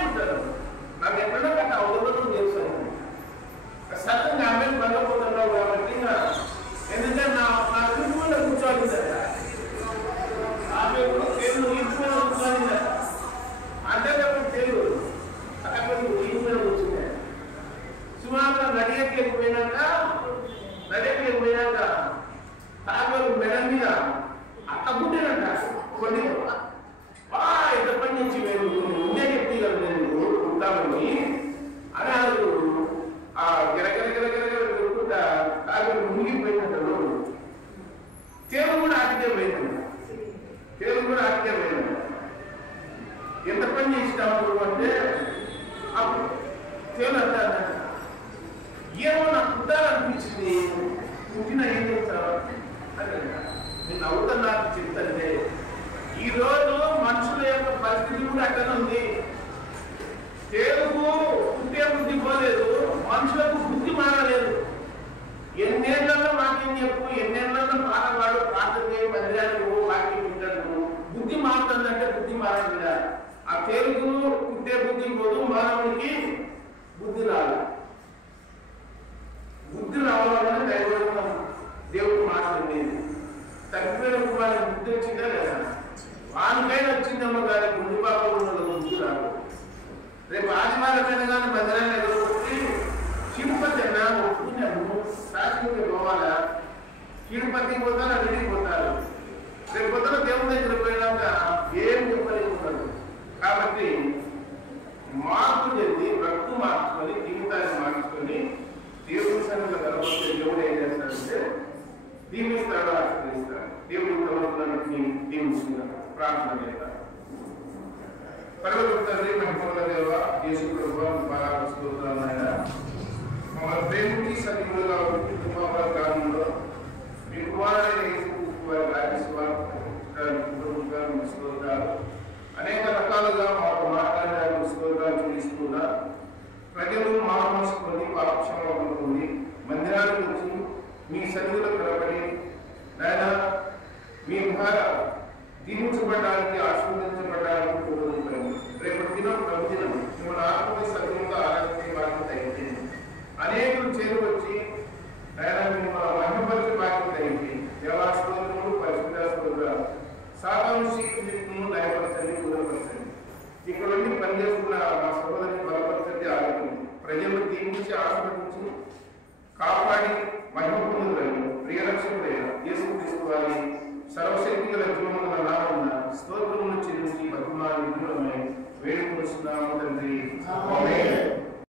ఉంటాను, నాకు ఎక్కడో కట్ట అవతలకు తెలుసు. సత్యంగా ఆమె పడకపోతున్నావు కాబట్టి ఎందుకంటే నా ఇంటి మీద కూర్చోాలిందట. ఆమె కూడా తేలు ఇంటి మీద కూర్చోాలిందట. అంతేకాకుండా తేలు ఇంటి మీద కూర్చున్నాయి. సుమారుగా నడియకి పోయినాక తాగలు మెడ మీద అట్టబుట్టినట్ట కొన్ని ఎంత పని నుంచి మేము ఉండే చెప్తే కదా నేను ఉంటామని అని అసలు ఆ గిరగిర తిరుగుకుంటా తాగలు మునిగిపోయినట్టు. తేలు కూడా ఆటికే పోయిందంట. ఎంత పని చేసినాము అంటే అప్పుడు తేలు అంటారు, ఏమో నాకు పుట్టాలనిపించింది, పుట్టిన ఏం చేస్తావు అని నేను అవుతున్నాను చెప్తాంటే. ఈ రోజు మనుషుల యొక్క పరిస్థితి కూడా అక్కడ ఉంది. తేలుకు పుట్టే బుద్ధి పోలేదు, మనుషులకు బుద్ధి మారలేదు. ఎన్నేళ్లలో వాక్యం చెప్పు, ఎన్నేళ్లలో పాట పాడు, ప్రార్థన చేయి, మందిరానికి వాక్యం వింటాడు, బుద్ధి మారుతుందంటే బుద్ధి మారదు. ఆ తేలుకు పుట్టే బుద్ధి పోదు, మానవునికి బుద్ధి రాదు. బుద్ధి రావాలని దైవం దేవుడు మాట్లాడలేదు. తగ్గిపోయిన వాళ్ళకి బుద్ధి వచ్చిందా లేదా? వానికైనా వచ్చిందేమో కానీ గుండె పాపంలో బుద్ధి రాదు. రేపు ఆదివారమైన కానీ మందిరాన్ని ఎదుర్కొచ్చి తిరుపతి అన్నా ఒప్పుకున్నాను శాస్త్రంగా పోవాలా, తిరుపతికి పోతారా విడిపోతారు. రేపు పొద్దున దేవుని దగ్గర పోయినాక ఏం చెప్పలేకున్నాడు. కాబట్టి మార్పు చెంది బ్రతుకు మార్చుకొని జీవితాన్ని మార్చుకొని దేవుని సన్నిధిలో కనబడితే దేవుడు ఏం చేస్తాడంటే దీవిస్తాడు, ఆశీర్వదిస్తాడు. దేవుడు ఇంతవరకు దీవిస్తున్నాడు. ప్రార్థన చేస్తాడు. పరలోక తండ్రి, మహిమగల దేవా, యేసు ప్రభువా, బాగా స్తోత్రాలు నాయనా. మమ్మల్ని ప్రేమించి సజీవులుగా కుటుంబ కాలంలో మీ కుమారుడైన యేసు వారి స్తోత్రాలు. అనేక రకాలుగా మాకు మాట్లాడడానికి స్తోత్రాలు చెల్లిస్తున్నా. ప్రజలు మానసుకొని పాపక్షమ పొంది మందిరానికి వచ్చి మీ సన్నిధిలో కనబడి నాయన మీ ద్వారా దీవించబడడానికి, ఆశీర్వదించబడడానికి కోరుకుంటాము. రేపటి దినం ప్రభుదినం మిమ్మల్ని ఆత్మీయ సత్యంగా ఆరాధించే బాధ్యత అయితే అనేకులు చేరువచ్చి ఆయన మిమ్మల్ని మహిమపరిచే బాధ్యత అయితే దేవాస్తోత్రములు, పరిశుద్ధాస్తోత్రాలు, సాధారణ శీఘ్రను లయపరచండి, కుదరపరచండి. ఇక్కడ నుండి పనిచేస్తున్న మా సహోదరిని బలపరచండి, ఆరోగ్యం ప్రజలను దీవించి ఆశీర్వదించి కాపాడి మహిమ పొందుతారు.